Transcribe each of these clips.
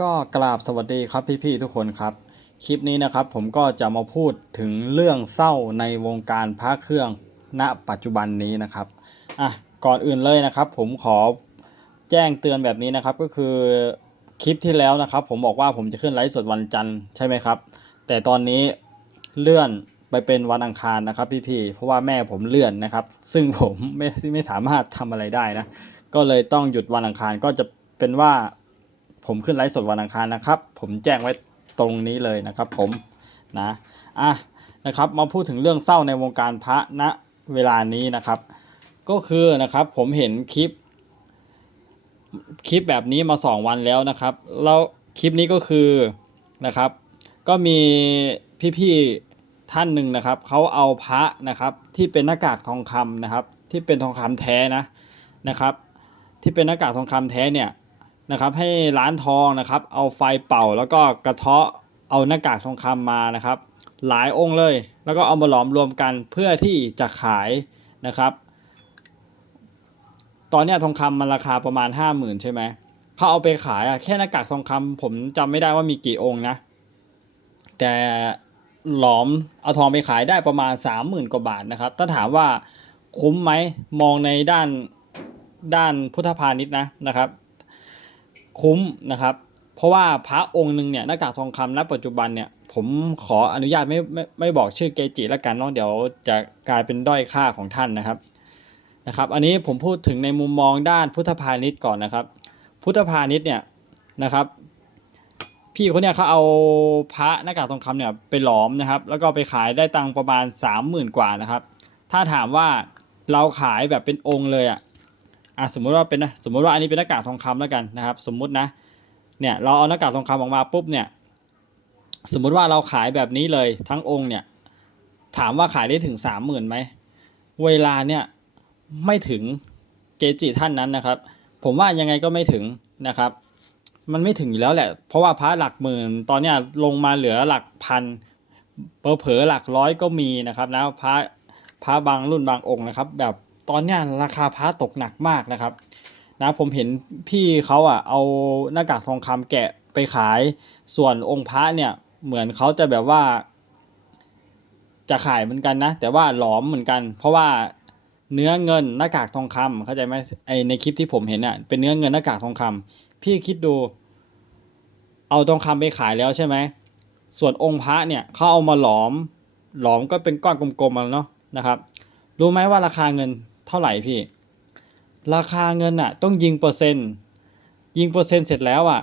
ก็กราบสวัสดีครับพี่ๆทุกคนครับ คลิปนี้นะครับผมก็จะมาพูดถึงเรื่องเศร้าในวงการพระเครื่องณปัจจุบันนี้นะครับอะก่อนอื่นเลยนะครับ ผมขอแจ้งเตือนแบบนี้นะครับ ก็คือคลิปที่แล้วนะครับ ผมบอกว่าผมจะขึ้นไลฟ์สดวันจันทร์ใช่ไหมครับ แต่ตอนนี้เลื่อนไปเป็นวันอังคารนะครับพี่ๆเพราะว่าแม่ผมเลื่อนนะครับ ซึ่งผมไม่ไม่สามารถทำอะไรได้นะก็เลยต้องหยุดวันอังคารก็จะเป็นว่า ผมขึ้นไลฟ์สดวันอังคารนะครับ ผมแจ้งไว้ตรงนี้เลยนะครับผมนะอะนะครับมาพูดถึงเรื่องเศร้าในวงการพระณเวลานี้นะครับ ก็คือนะครับผมเห็นคลิป คลิปแบบนี้มาสองวันแล้วนะครับแล้วคลิปนี้ก็คือนะครับ ก็มีพี่ๆท่านหนึ่งนะครับเขาเอาพระนะครับที่เป็นหน้ากากทองคำนะครับ ที่เป็นทองคำแท้นะนะครับ ที่เป็นหน้ากากทองคำแท้เนี่ย นะครับให้ร้านทองนะครับ เอาไฟเป่าแล้วก็กระเทาะเอาหน้ากากทองคำมานะครับ หลายองค์เลย แล้วก็เอามาหลอมรวมกันเพื่อที่จะขายนะครับ ตอนนี้ทองคำมันราคาประมาณห้าหมื่นใช่ไหมเขาเอาไปขายอะแค่หน้ากากทองคำผมจำไม่ได้ว่ามีกี่องค์นะ แต่หลอมเอาทองไปขายได้ประมาณสามหมื่นกว่าบาทนะครับ ถ้าถามว่าคุ้มไหมมองในด้านด้านพุทธพาณิชย์นะนะครับ คุ้มนะครับ เพราะว่าพระองค์หนึ่งเนี่ยหน้ากากทองคำณปัจจุบันเนี่ยผมขออนุญาตไม่ไม่ไม่บอกชื่อเกจิแล้วกันเนาะเดี๋ยวจะกลายเป็นด้อยค่าของท่านนะครับนะครับ อันนี้ผมพูดถึงในมุมมองด้านพุทธพาณิชย์ก่อนนะครับ พุทธพาณิชย์เนี่ยนะครับ พี่คนเนี่ยเขาเอาพระหน้ากากทองคำเนี่ยไปหลอมนะครับ แล้วก็ไปขายได้ตังประมาณสามหมื่นกว่านะครับ ถ้าถามว่าเราขายแบบเป็นองค์เลยอะ อะสมมติว่าเป็นนะสมมติว่าอันนี้เป็นหน้ากากทองคำแล้วกันนะครับ สมมุตินะเนี่ยเราเอาหน้ากากทองคำออกมาปุ๊บเนี่ยสมมุติว่าเราขายแบบนี้เลยทั้งองค์เนี่ยถามว่าขายได้ถึงสามหมื่นไหมเวลาเนี่ยไม่ถึงเกจิท่านนั้นนะครับ ผมว่ายังไงก็ไม่ถึงนะครับ มันไม่ถึงอยู่แล้วแหละ เพราะว่าพระหลักหมื่น ตอนเนี้ยลงมาเหลือหลักพันเผลอๆหลักร้อยก็มีนะครับนะพระพระบางรุ่นบางองค์นะครับ แบบ ตอนเนี้ยราคาพระตกหนักมากนะครับ นะผมเห็นพี่เขาอะเอาหน้ากากทองคำแกะไปขาย ส่วนองค์พระเนี่ยเหมือนเขาจะแบบว่า จะขายเหมือนกันนะ แต่ว่าหลอมเหมือนกัน เพราะว่าเนื้อเงินหน้ากากทองคำเข้าใจไหมไอในคลิปที่ผมเห็นอะเป็นเนื้อเงินหน้ากากทองคำพี่คิดดู เอาทองคำไปขายแล้วใช่ไหมส่วนองค์พระเนี่ยเขาเอามาหลอม หลอมก็เป็นก้อนกลมๆมาเนาะนะครับ รู้ไหมว่าราคาเงิน เท่าไหร่พี่ ราคาเงินอะต้องยิงเปอร์เซ็นต์ยิงเปอร์เซ็นต์เสร็จแล้วอะ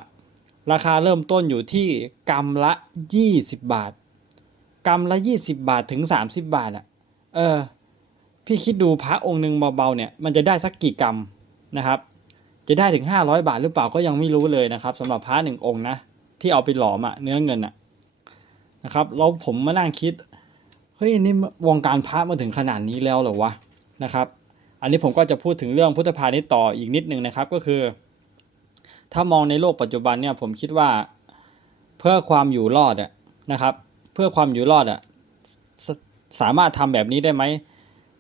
ราคาเริ่มต้นอยู่ที่กรัมละยี่สิบบาท กรัมละยี่สิบบาทถึงสามสิบบาทอะเออ พี่คิดดูพระองค์หนึ่งเบาๆเนี่ยมันจะได้สักกี่กรัมนะครับ จะได้ถึงห้าร้อยบาทหรือเปล่าก็ยังไม่รู้เลยนะครับสำหรับพระหนึ่งองค์นะที่เอาไปหลอมอะเนื้อเงินอะนะครับแล้วผมมานั่งคิดเฮ้ยนี่วงการพระมาถึงขนาดนี้แล้วเหรอวะนะครับ อันนี้ผมก็จะพูดถึงเรื่องพุทธพาณิชย์ต่ออีกนิดนึงนะครับก็คือ ถ้ามองในโลกปัจจุบันเนี่ยผมคิดว่าเพื่อความอยู่รอดนะครับ เพื่อความอยู่รอดอะสสามารถทำแบบนี้ได้ไหม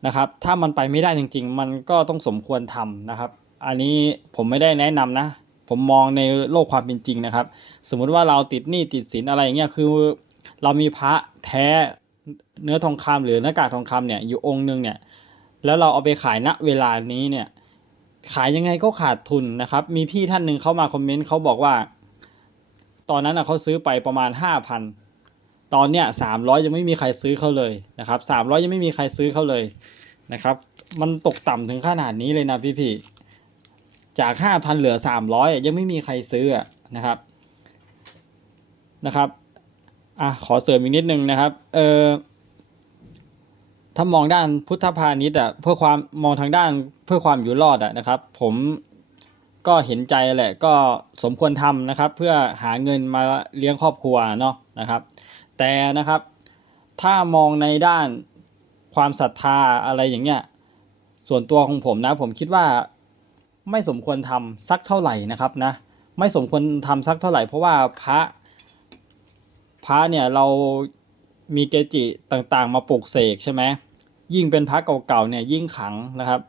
นะครับ ถ้ามันไปไม่ได้จริง ๆ มันก็ต้องสมควรทำนะครับ อันนี้ผมไม่ได้แนะนำนะ ผมมองในโลกความเป็นจริงนะครับ สมมุติว่าเราติดหนี้ติดสินอะไรเงี้ยคือเรามีพระแท้เนื้อทองคำหรือหน้ากากทองคำเนี่ยอยู่องค์หนึงเนี่ย แล้วเราเอาไปขายณเวลานี้เนี่ยขายยังไงก็ขาดทุนนะครับ มีพี่ท่านหนึ่งเข้ามาคอมเมนต์เขาบอกว่า ตอนนั้นนะเขาซื้อไปประมาณห้าพันตอนเนี้ยสามร้อยยังไม่มีใครซื้อเขาเลยนะครับสามร้อยยังไม่มีใครซื้อเขาเลยนะครับ มันตกต่ำถึงขนาดนี้เลยนะพี่ๆจากห้าพันเหลือสามร้อยยังไม่มีใครซื้อนะครับนะครับอะขอเสริมอีกนิดนึงนะครับเออ ถ้ามองด้านพุทธพาณิชย์อะเพื่อความมองทางด้านเพื่อความอยู่รอดอะนะครับ ผมก็เห็นใจแหละก็สมควรทำนะครับ เพื่อหาเงินมาเลี้ยงครอบครัวเนาะนะครับ แต่นะครับ ถ้ามองในด้านความศรัทธาอะไรอย่างเงี้ยส่วนตัวของผมนะ ผมคิดว่าไม่สมควรทำสักเท่าไหร่นะครับนะไม่สมควรทำสักเท่าไหร่ เพราะว่าพระพระเนี่ยเรา มีเกจิต่างๆ มาปลุกเสกใช่ไหมยิ่งเป็นพระเก่าๆเนี่ยยิ่งขังนะครับ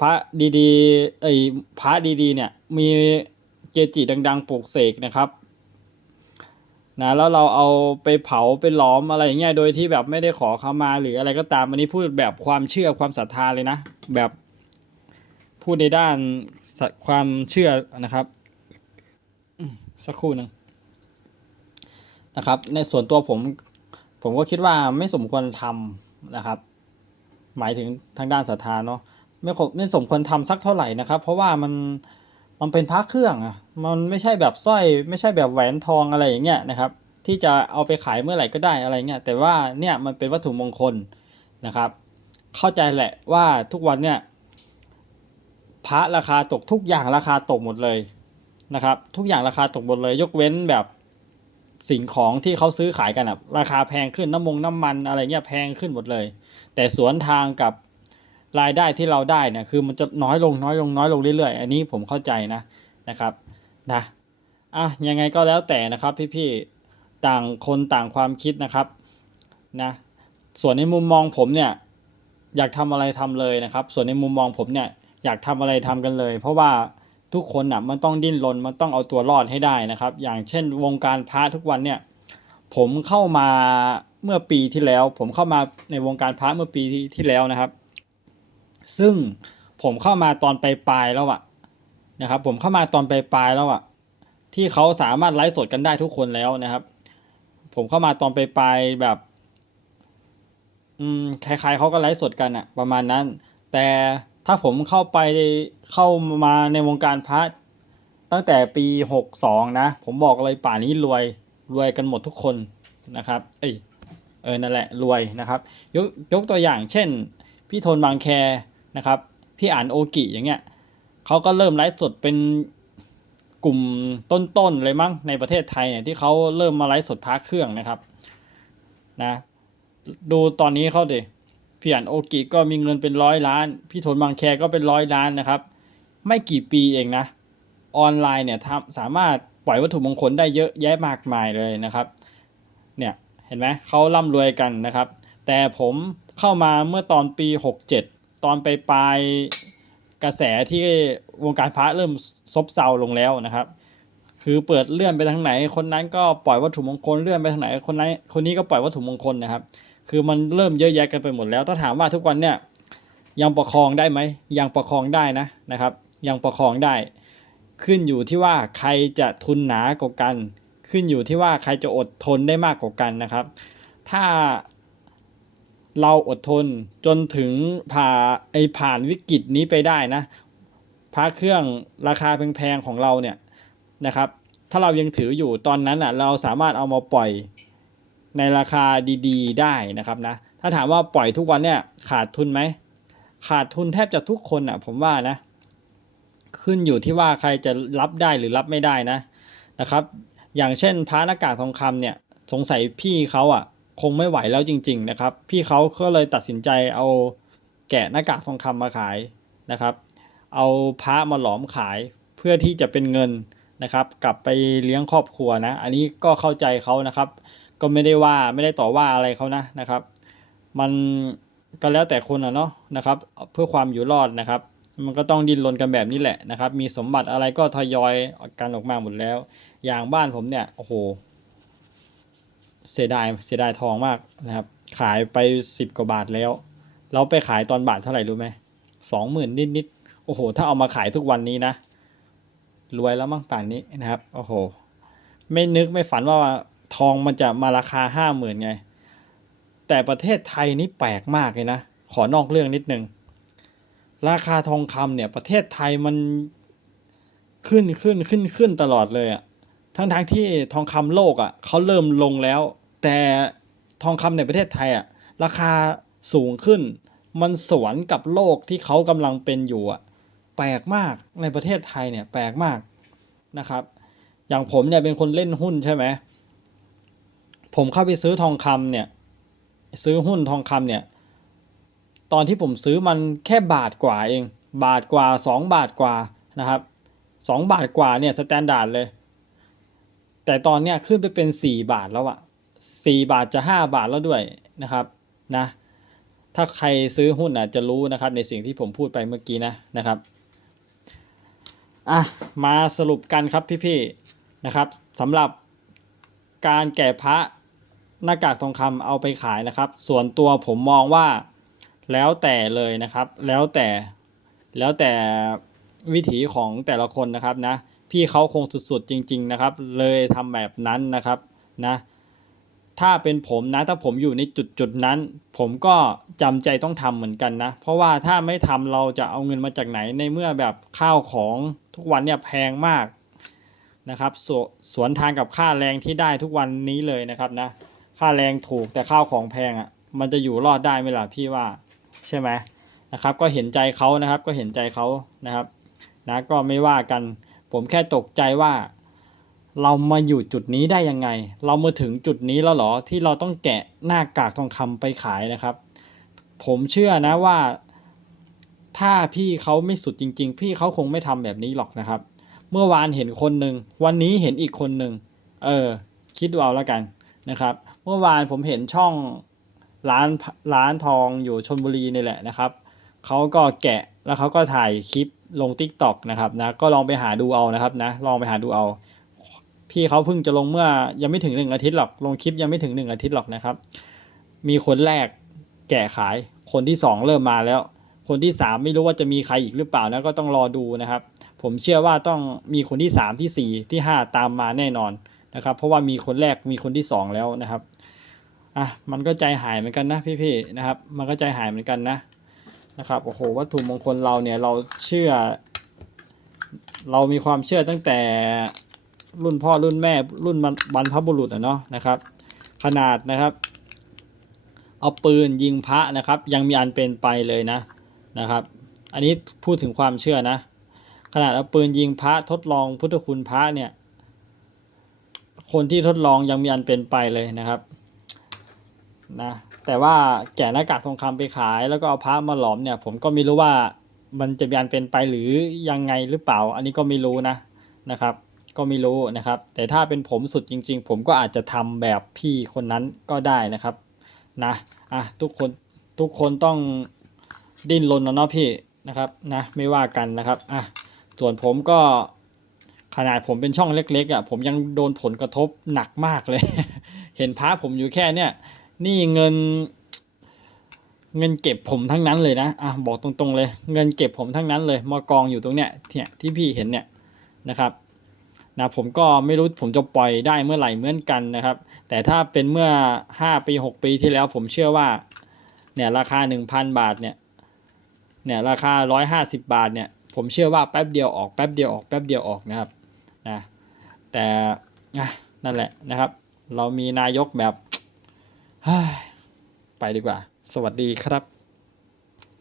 พระดีๆเอ้ยพระดีๆเนี่ยมีเกจิดัง ๆปลูกเสกนะครับนะแล้วเราเอาไปเผาไปหลอมอะไรอย่างเงี้ยโดยที่แบบไม่ได้ขอเขามาหรืออะไรก็ตามอันนี้พูดแบบความเชื่อความศรัทธาเลยนะ แบบพูดในด้านความเชื่อนะครับสักครู่หนึ่งนะครับ ในส่วนตัวผม ผมก็คิดว่าไม่สมควรทำนะครับ หมายถึงทางด้านศรัทธาเนาะไม่คไม่สมควรทำสักเท่าไหร่นะครับ เพราะว่ามันมันเป็นพระเครื่องอะมันไม่ใช่แบบสร้อย ไม่ใช่แบบแหวนทองอะไรอย่างเงี้ยนะครับ ที่จะเอาไปขายเมื่อไหร่ก็ได้อะไรเงี้ยแต่ว่าเนี่ยมันเป็นวัตถุมงคลนะครับ เข้าใจแหละว่าทุกวันเนี่ยพระราคาตกทุกอย่างราคาตกหมดเลยนะครับ ทุกอย่างราคาตกหมดเลย ยกเว้นแบบ สิ่งของที่เขาซื้อขายกันอะราคาแพงขึ้นน้ำมงน้ำมันอะไรเงี้ยแพงขึ้นหมดเลย แต่สวนทางกับรายได้ที่เราได้เนี่ยคือมันจะน้อยลงน้อยลงน้อยลงเรื่อยๆ อันนี้ผมเข้าใจนะนะครับนะอะยังไงก็แล้วแต่นะครับพี่ๆต่างคนต่างความคิดนะครับนะส่วนในมุมมองผมเนี่ยอยากทำอะไรทำเลยนะครับ ส่วนในมุมมองผมเนี่ยอยากทำอะไรทำกันเลย เพราะว่า ทุกคนอะมันต้องดิ้นรนมันต้องเอาตัวรอดให้ได้นะครับ อย่างเช่นวงการพระทุกวันเนี่ยผมเข้ามาเมื่อปีที่แล้ว ผมเข้ามาในวงการพระเมื่อปีที่ที่แล้วนะครับ ซึ่งผมเข้ามาตอนปลายๆแล้วอะนะครับ ผมเข้ามาตอนปลายๆแล้วอะที่เขาสามารถไลฟ์สดกันได้ทุกคนแล้วนะครับ ผมเข้ามาตอนปลายๆแบบอืมใครๆเขาก็ไลฟ์สดกันอะประมาณนั้น แต่ ถ้าผมเข้าไปเข้ามาในวงการพระตั้งแต่ปีหกสองนะ ผมบอกเลยป่านี้รวยรวยกันหมดทุกคนนะครับ เอ้ยเออนั่นแหละรวยนะครับ ยกยกตัวอย่างเช่น พี่โทนบางแคนะครับ พี่อ่านโอกิอย่างเงี้ยเขาก็เริ่มไลฟ์สดเป็นกลุ่มต้นๆเลยมั้งในประเทศไทยเนี่ยที่เขาเริ่มมาไลฟ์สดพักเครื่องนะครับนะดูตอนนี้เขาดิ พี่อ่านโอกิก็มีเงินเป็นร้อยล้าน พี่โทนบางแคก็เป็นร้อยล้านนะครับ ไม่กี่ปีเองนะ ออนไลน์เนี่ยทำสามารถปล่อยวัตถุมงคลได้เยอะแยะมากมายเลยนะครับ เนี่ยเห็นไหมเขาร่ำรวยกันนะครับ แต่ผมเข้ามาเมื่อตอนปี 67 ตอนไปปลายกระแสที่วงการพระเริ่มซบเซาลงแล้วนะครับคือเปิดเลื่อนไปทางไหน คนนั้นก็ปล่อยวัตถุมงคลเลื่อนไปทางไหนคนนั้นคนนี้ก็ปล่อยวัตถุมงคลนะครับ คือมันเริ่มเยอะแยะกันไปหมดแล้ว ถ้าถามว่าทุกวันเนี่ยยังประคองได้ไหมยังประคองได้นะนะครับ ยังประคองได้ ขึ้นอยู่ที่ว่าใครจะทุนหนากว่ากัน ขึ้นอยู่ที่ว่าใครจะอดทนได้มากกว่ากันนะครับ ถ้าเราอดทนจนถึงผ่าไอผ่านวิกฤตนี้ไปได้นะพระเครื่องราคาแพงๆของเราเนี่ยนะครับ ถ้าเรายังถืออยู่ตอนนั้นอะเราสามารถเอามาปล่อย ในราคาดีๆ ได้นะครับนะ ถ้าถามว่าปล่อยทุกวันเนี่ยขาดทุนไหม ขาดทุนแทบจะทุกคนอะผมว่านะ ขึ้นอยู่ที่ว่าใครจะรับได้หรือรับไม่ได้นะนะครับ อย่างเช่นพระหน้ากากทองคำเนี่ยสงสัยพี่เขาอะคงไม่ไหวแล้วจริง ๆ นะครับ พี่เขาก็เลยตัดสินใจเอาแกะหน้ากากทองคำมาขายนะครับ เอาพระมาหลอมขายเพื่อที่จะเป็นเงินนะครับ กลับไปเลี้ยงครอบครัวนะ อันนี้ก็เข้าใจเขานะครับ ก็ไม่ได้ว่าไม่ได้ต่อว่าอะไรเขานะนะครับ มันก็แล้วแต่คนอะเนาะนะครับ เพื่อความอยู่รอดนะครับ มันก็ต้องดิ้นรนกันแบบนี้แหละนะครับ มีสมบัติอะไรก็ทยอยกันออกมาหมดแล้ว อย่างบ้านผมเนี่ยโอ้โหเสียดายเสียดายทองมากนะครับ ขายไปสิบกว่าบาทแล้ว เราไปขายตอนบาทเท่าไหร่รู้ไหมสองหมื่นนิดนิดโอ้โห ถ้าเอามาขายทุกวันนี้นะ รวยแล้วมั้งป่านนี้นะครับ โอ้โห ไม่นึกไม่ฝันว่า ทองมันจะมาราคาห้าหมื่นไง แต่ประเทศไทยนี่แปลกมากเลยนะ ขอนอกเรื่องนิดนึง ราคาทองคำเนี่ยประเทศไทยมันขึ้นขึ้นขึ้นขึ้นตลอดเลยอะทั้งทั้งๆที่ทองคำโลกอะเขาเริ่มลงแล้ว แต่ทองคำในประเทศไทยอะราคาสูงขึ้น มันสวนกับโลกที่เขากำลังเป็นอยู่อะแปลกมากในประเทศไทยเนี่ยแปลกมากนะครับ อย่างผมเนี่ยเป็นคนเล่นหุ้นใช่ไหม ผมเข้าไปซื้อทองคำเนี่ย ซื้อหุ้นทองคำเนี่ย ตอนที่ผมซื้อมันแค่บาทกว่าเอง บาทกว่าสองบาทกว่านะครับสองบาทกว่าเนี่ยสแตนดาร์ดเลย แต่ตอนเนี้ยขึ้นไปเป็นสี่บาทแล้วอะสี่บาทจะห้าบาทแล้วด้วยนะครับนะ ถ้าใครซื้อหุ้นอะจะรู้นะครับ ในสิ่งที่ผมพูดไปเมื่อกี้นะนะครับอะมาสรุปกันครับพี่ๆนะครับสำหรับการแก่พระ หน้ากากทองคำเอาไปขายนะครับ ส่วนตัวผมมองว่าแล้วแต่เลยนะครับ แล้วแต่แล้วแต่วิถีของแต่ละคนนะครับนะ พี่เขาคงสุดๆจริง ๆนะครับ เลยทำแบบนั้นนะครับนะ ถ้าเป็นผมนะ ถ้าผมอยู่ในจุดจุดๆนั้น ผมก็จำใจต้องทำเหมือนกันนะ เพราะว่าถ้าไม่ทำเราจะเอาเงินมาจากไหนในเมื่อแบบข้าวของทุกวันเนี่ยแพงมากนะครับสสวนทางกับค่าแรงที่ได้ทุกวันนี้เลยนะครับนะ ค่าแรงถูกแต่ข้าวของแพงอะ่ะ มันจะอยู่รอดได้ไหมล่ะพี่ว่าใช่ไหมนะครับ ก็เห็นใจเขานะครับ ก็เห็นใจเขานะครับนะก็ไม่ว่ากัน ผมแค่ตกใจว่า เรามาอยู่จุดนี้ได้ยังไง เรามาถึงจุดนี้แล้วเหรอที่เราต้องแกะหน้ากากทองคำไปขายนะครับ ผมเชื่อนะว่า ถ้าพี่เขาไม่สุดจริง ๆ พี่เขาคงไม่ทำแบบนี้หรอกนะครับ เมื่อวานเห็นคนหนึ่งวันนี้เห็นอีกคนหนึ่งเออ คิดดูเอาแล้วกันนะครับ เมื่อวานผมเห็นช่องร้านร้านทองอยู่ชนบุรีนี่แหละนะครับเขาก็แกะแล้วเขาก็ถ่ายคลิปลง t ิ k t o k นะครับนะก็ลองไปหาดูเอานะครับนะลองไปหาดูเอา พี่เขาเพิ่งจะลงเมื่อยังไม่ถึงหนึ่งอาทิตย์หรอกลงคลิปยังไม่ถึงหนึ่งอาทิตย์หรอกนะครับ มีคนแรกแกะขายคนที่สองเริ่มมาแล้ว คนที่สามไม่รู้ว่าจะมีใครอีกหรือเปล่านะก็ต้องรอดูนะครับ ผมเชื่อว่าต้องมีคนที่สามที่สี่ที่ห้าตามมาแน่นอน นะครับ เพราะว่ามีคนแรกมีคนที่สองแล้วนะครับอะมันก็ใจหายเหมือนกันนะพี่ๆนะครับ มันก็ใจหายเหมือนกันนะนะครับโอ้โหวัตถุมงคลเราเนี่ยเราเชื่อ เรามีความเชื่อตั้งแต่รุ่นพ่อรุ่นแม่รุ่นบรรพบุรุษอะเนาะนะครับ ขนาดนะครับ เอาปืนยิงพระนะครับ ยังมีอันเป็นไปเลยนะนะครับ อันนี้พูดถึงความเชื่อนะ ขนาดเอาปืนยิงพระทดลองพุทธคุณพระเนี่ย คนที่ทดลองยังมีอันเป็นไปเลยนะครับนะแต่ว่าแกะหน้ากากทองคำไปขาย แล้วก็เอาพระมาหลอมเนี่ย ผมก็ไม่รู้ว่ามันจะมีอันเป็นไปหรือยังไงหรือเปล่า อันนี้ก็ไม่รู้นะนะครับ ก็ไม่รู้นะครับ แต่ถ้าเป็นผมสุดจริง ๆ ผมก็อาจจะทำแบบพี่คนนั้นก็ได้นะครับนะอะทุกคนทุกคนต้องดิ้นรนนะเนาะพี่นะครับนะไม่ว่ากันนะครับอะส่วนผมก็ ขนาดผมเป็นช่องเล็กๆอะผมยังโดนผลกระทบหนักมากเลย เห็นพระผมอยู่แค่เนี่ยนี่เงิน เงินเก็บผมทั้งนั้นเลยนะอะบอกตรงๆเลย เงินเก็บผมทั้งนั้นเลยมากองอยู่ตรงเนี้ยเนี่ยที่พี่เห็นเนี่ยนะครับนะผมก็ไม่รู้ผมจะปล่อยได้เมื่อไหร่เหมือนกันนะครับ แต่ถ้าเป็นเมื่อ 5 ปี 6 ปีที่แล้วผมเชื่อว่าเนี่ยราคา 1,000 บาทเนี่ยเนี่ยราคา 150 บาทเนี่ยผมเชื่อว่าแป๊บเดียวออกแป๊บเดียวออกแป๊บเดียวออกนะครับ นะแต่นั่นแหละนะครับ เรามีนายกแบบไปดีกว่า สวัสดีครับ